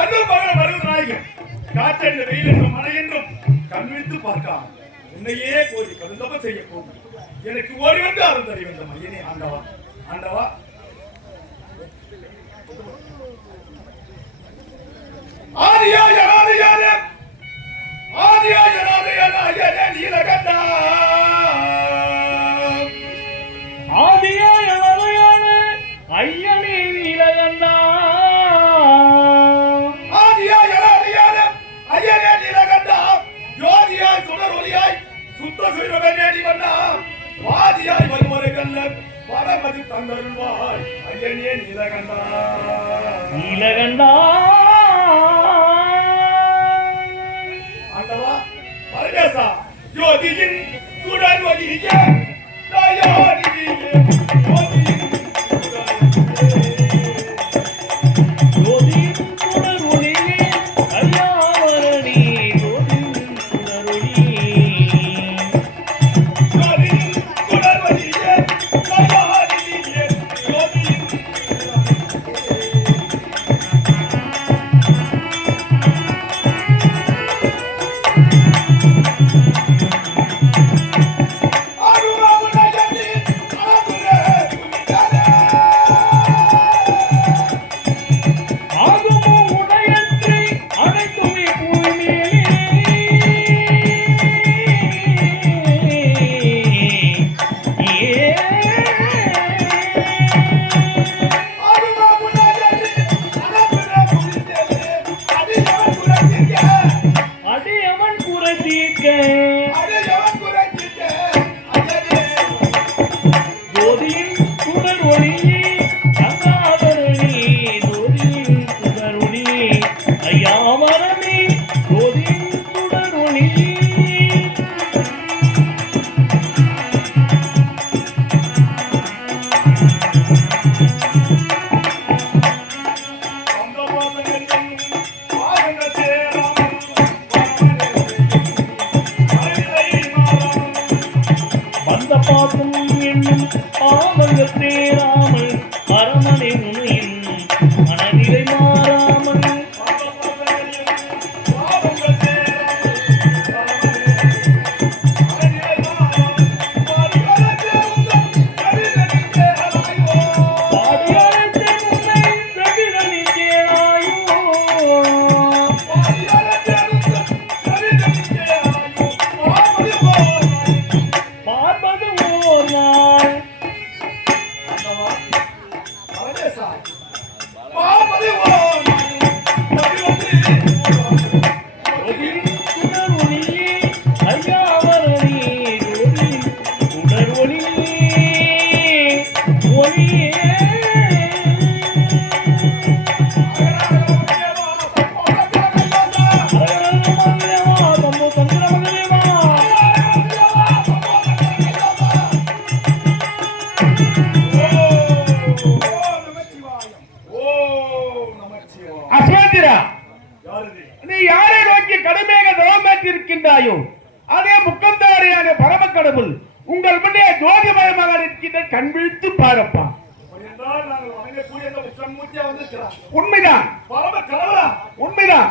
அது பகல வருவது நாயகன். காற்றென்ற வெயில் என்றும் மழை என்றும் கண்விழித்து பார்க்காம உன்னையே கோரி கருந்தவ செய்ய போகும். எனக்கு ஓடி வந்து அருள் தரி வந்த மையனே ஆண்டவா. ஆண்டவா. ஆதியா ஆதியாய ஆதியா ஆதியாய ஐயனே நீலகண்டா. வண்ணா வாதியாய் வருவரை கண்ணன் பரமதி தந்தருள்வாய் ஐயனே நீலகண்டா நீலகண்டா ஆண்டவா பரமேசா ஜோதியின் சுடர் ஒளியே நீ யாரை நோக்கி கடுமையாக தவமேற்றிருக்கின்றாயோ அதே முக்கந்தாரியான பரம கடவுள் உங்கள் முன்னே ஜோதிமயமாக இருக்கின்ற கண் விழித்து பாரப்பா. உண்மைதான். உண்மைதான்.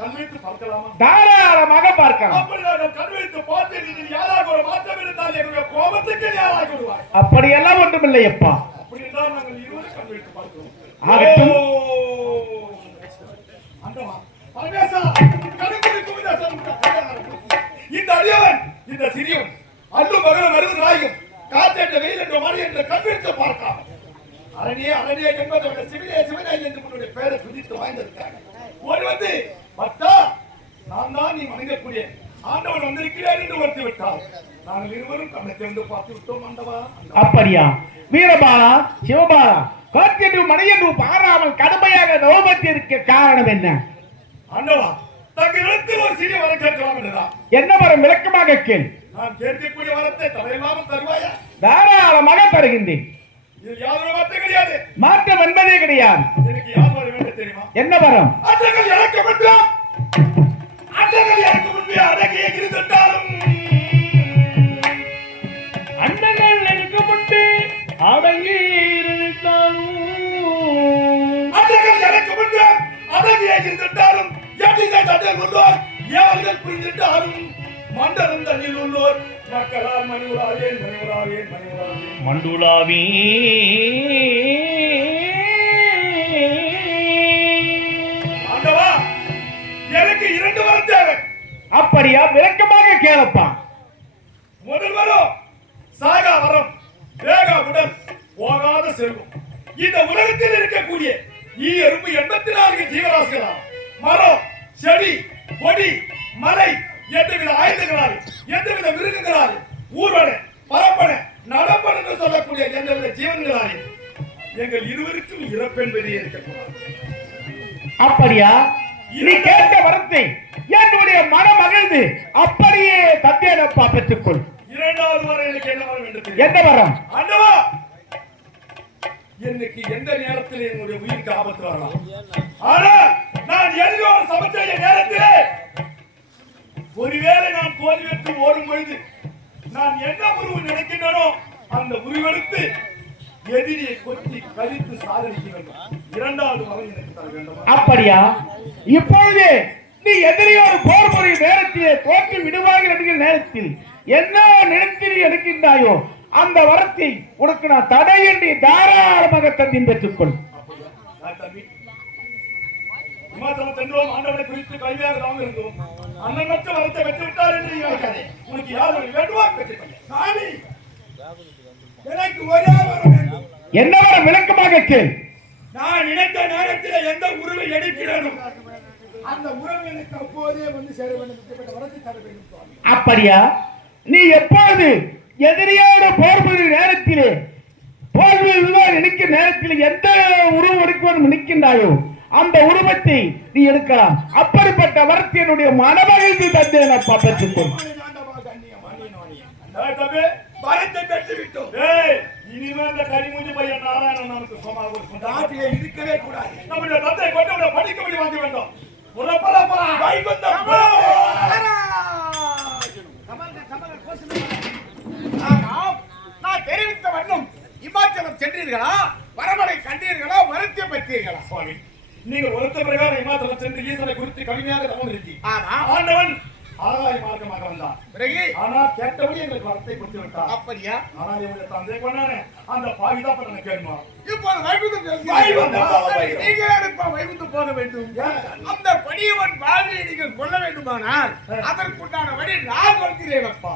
கண்வைத்து பார்க்கலாமா? தாராளமாக பார்க்கலாம். அப்படி நாங்கள் பார்த்து நீங்கள் யாராக ஒரு மாற்றம் இருந்தால் எங்களுடைய கோபத்துக்கு யாராக விடுவாய் அப்படியெல்லாம் ஒன்றுமில்லை அப்பா அப்படி என்றால் நாங்கள் இருவரும் கண்வைத்து பார்க்கிறோம் ஆகட்டும். ஓ! ஆண்டவா, பரமேசா, கடுங்கிருக்கும் இந்த சமுத்திரம். இந்த அடியவன் இந்த சிறியவன் அல்லு மகன மருந்து நாயகம் காற்றென்ற வெயில் என்ற மழை என்ற கண்விழித்து பார்க்காம அரணே அரணே என்பதை விட சிவனே என்று உன்னுடைய பெயரை துதித்து வாய்ந்திருக்காங்க ஓடி வந்து பட்டா நான் தான் நீ வணங்கக்கூடிய ஆண்டவன் வந்திருக்கிறார் என்று உணர்த்தி விட்டார். நாங்கள் இருவரும் கண்ணை திறந்து பார்த்து விட்டோம் ஆண்டவா. அப்படியா? வீரபாலா சிவபாலா காத்திட்டு மணியன்று பாராமல் கடுமையாக நோபத்தி இருக்க காரணம் என்ன? ஆண்டவா தங்களுக்கு ஒரு சிறிய வரம் கேட்கலாம் என்றுதான். என்ன வரம் விளக்கமாக கேள் நான் கேட்கக்கூடிய வரத்தை தலையில்லாமல் தருவாயா? தாராளமாக தருகின்றேன். இது யாதொரு வார்த்தை கிடையாது. மாற்றம் என்பதே கிடையாது. எனக்கு யார் வர வேண்டும் தெரியுமா? என்ன வரம்? அட்டங்கள் எனக்கு மட்டும் அட்டங்கள் எனக்கு முன்பே அடங்கிய இருந்துட்டாலும் அண்ணங்கள் எனக்கு முன்பே அடங்கி இருந்தாலும் அட்டங்கள் எனக்கு முன்பே மணிந்திட்டாலும் மண்டலம் தண்ணில் உள்ளோர். மக்களால் மணிவுறாவேன் மணிவுறாவேன் மணிவுறாவேன் மண்டுலாவி. ஆண்டவா எனக்கு இரண்டு வரம் தேவை. அப்படியா? விளக்கமாக கேளப்பா. முதல் வரம் சாகா வரம் வேகா உடல் போகாத செல்வம். இந்த உலகத்தில் இருக்கக்கூடிய ஈ எறும்பு எண்பத்தி நான்கு ஜீவராசிகளா மரம் செடி கொடி மலை எந்தவித ஆயுதங்களால் எந்தவித மிருகங்களால் ஊர்வன பரப்பன நடப்பன என்று சொல்லக்கூடிய எந்தவித ஜீவன்களாலே எங்கள் இருவருக்கும் இறப்பென்பதே இருக்கக்கூடாது. அப்படியா? நீ கேட்ட வரத்தை என்னுடைய மன மகிழ்ந்து அப்படியே தத்தேனப்பா பெற்றுக்கொள். இரண்டாவது வரம் எனக்கு என்ன வரம் என்று எந்த வரம்? ஆண்டவா எனக்கு எந்த நேரத்தில் என்னுடைய உயிருக்கு ஆபத்து வரலாம்? ஆனா நான் சமைச்ச நேரத்திலே ஒருவேளை நான் தோல்வியற்று ஓடும் பொழுது நான் என்ன உருவு நினைக்கின்றனோ அந்த உருவெடுத்து எதிரியை கொத்தி கழித்து சாதனைக்க வேண்டும் இரண்டாவது வரை எனக்கு தர வேண்டும்? அப்படியா? இப்பொழுது நீ எதிரியோடு போர் புரியும் நேரத்திலே தோற்று விடுவாய் என்கிற நேரத்தில் என்ன நினைத்து எடுக்கின்றாயோ அந்த வரத்தை உனக்கு நான் தடையின்றி தாராளமாக தந்தின் பெற்றுக்கொள். இமாச்சலம் சென்றோம் ஆண்டவனை குறித்து கல்வியாக தான் இருந்தோம். அண்ணனற்ற வரத்தை பெற்று விட்டார் என்று நினைக்காதே. உனக்கு யார் ஒரு வேண்டுவா பெற்றுக்கொள்ள. சாமி எனக்கு ஒரே என்ன வரம் விளக்கமாக கேள். நான் நினைத்த நேரத்தில் எந்த உறவை எடுக்கிறேனோ அந்த உறவு எனக்கு அப்போதே வந்து சேர வேண்டும். இப்படிப்பட்ட வரத்தை தர வேண்டும் சுவாமி அப்படியா? நீ எப்பொழுது எதிரியோடு போர் புரியும் நேரத்திலே போர்வில் நிற்கிற நேரத்தில் எந்த உருவம் எடுக்க நிற்கின்றாயோ அந்த உருவத்தை நீ எடுக்கலாம். அப்படிப்பட்ட வரத்தை என்னுடைய மனமகிழ்ந்து தந்தேன் அப்பா பெற்றுக்கொள். வரத்தை பெற்று விட்டோம் இனிமே இந்த கனிமுஞ்சி பையன் நாராயணன் நமக்கு ஒரு நாட்டிலே இருக்கவே கூடாது. நம்முடைய தந்தை கொண்டு படிக்க முடிய வாங்க வேண்டும். புறப்பட வைகுந்தம். ஆமாம். நான் தெரிவித்த வண்ணம் இமாச்சலம் சென்றீர்களா? வரமடை கண்டீர்களா? வருத்திய பெற்றீர்களா? சுவாமி நீங்க ஒருத்த பிரகாரம் இமாச்சலம் சென்று ஈசனை குறித்து கடுமையாக தவம் இருக்கி ஆண்டவன் ஆதாய மார்க்கமாக வந்தான் பிறகு? ஆனால் கேட்டபடி எங்களுக்கு வரத்தை கொடுத்து விட்டார். அப்படியா? ஆனால் இவங்க தந்தை கொண்டானே. அந்த பாவிதான் பண்ண கேட்குமா இப்போது. வைகுந்தம் போக வேண்டும். அந்த படியவன் வாழ்வை நீங்கள் கொள்ள வேண்டுமானால் அதற்குண்டான வழி நான் சொல்கிறேன் அப்பா?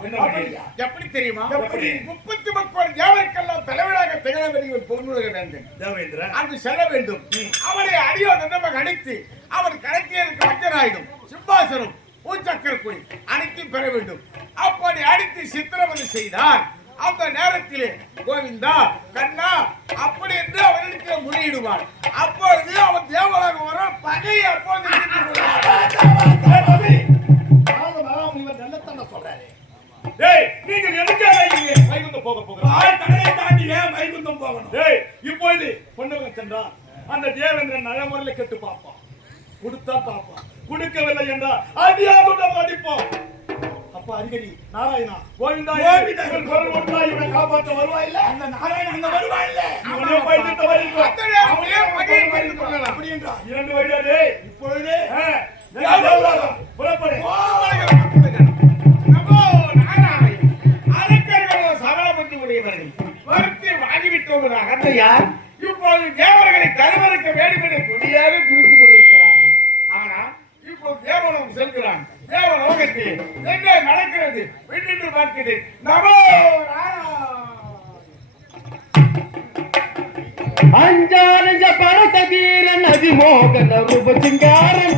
எப்படி தெரியுமா? எப்படி? முப்பத்தி முப்பது தேவருக்கெல்லாம் தலைவராக திகழ வேண்டிய பொருளுக வேண்டும். தேவேந்திரன். அங்கு செல்ல வேண்டும். அவனை அடியோடு நம்ம கணித்து அவன் கடத்தியதற்கு மஞ்சனாயிடும். சிம்மாசனம். பூச்சக்கர கொடி அனைத்தும் பெற வேண்டும் அப்படி அடித்து சித்திரவதை செய்தால் அந்த நேரத்திலே கோவிந்தா கண்ணா அப்படி என்று அவனிடத்தில் முறையிடுவான் அப்பொழுது அவன் தேவராக வர பகை அப்பொழுது நீங்கள் எதுக்காக இங்கே வைகுந்தம் போக? ஆள் கடலை தாண்டி ஏன் வைகுந்தம் போகணும்? டேய், இப்பொழுது பொன்னகம் சென்றான். அந்த தேவேந்திரன் நலமுறையில் கெட்டு பார்ப்பான் கொடுத்தா பார்ப்பான் கொடுக்கவில்லை என்றால் அடியாருடன் அடிப்போம் அப்ப அடிக்கடி. நாராயணா. கோவிந்தா இவன் குரல் கொடுத்தா இவனை காப்பாற்ற அந்த நாராயணன் அங்க வருவாயில்ல இவனே பயந்துட்டு வருகிறோம். நேரத்திலே பகையை தீர்த்து கொள்ளலாம். அப்படி என்றான். இரண்டு வழியா டேய் இப்பொழுது புறப்படு. வருத்தி வாங்கிவிட்டோம் அகந்தையார் இப்போது தேவர்களை தலைவருக்கு வேண்டுமென ஆனா இப்போ செல்கிறான் செல்கிறான். தேவலோகத்தில் என்ன நடக்கிறது? விண்ணின்று பார்க்கிறேன். நமோ நாராயண. அஞ்சானஞ்ச பரசதீரன் அதிமோகன ரூப சிங்காரன்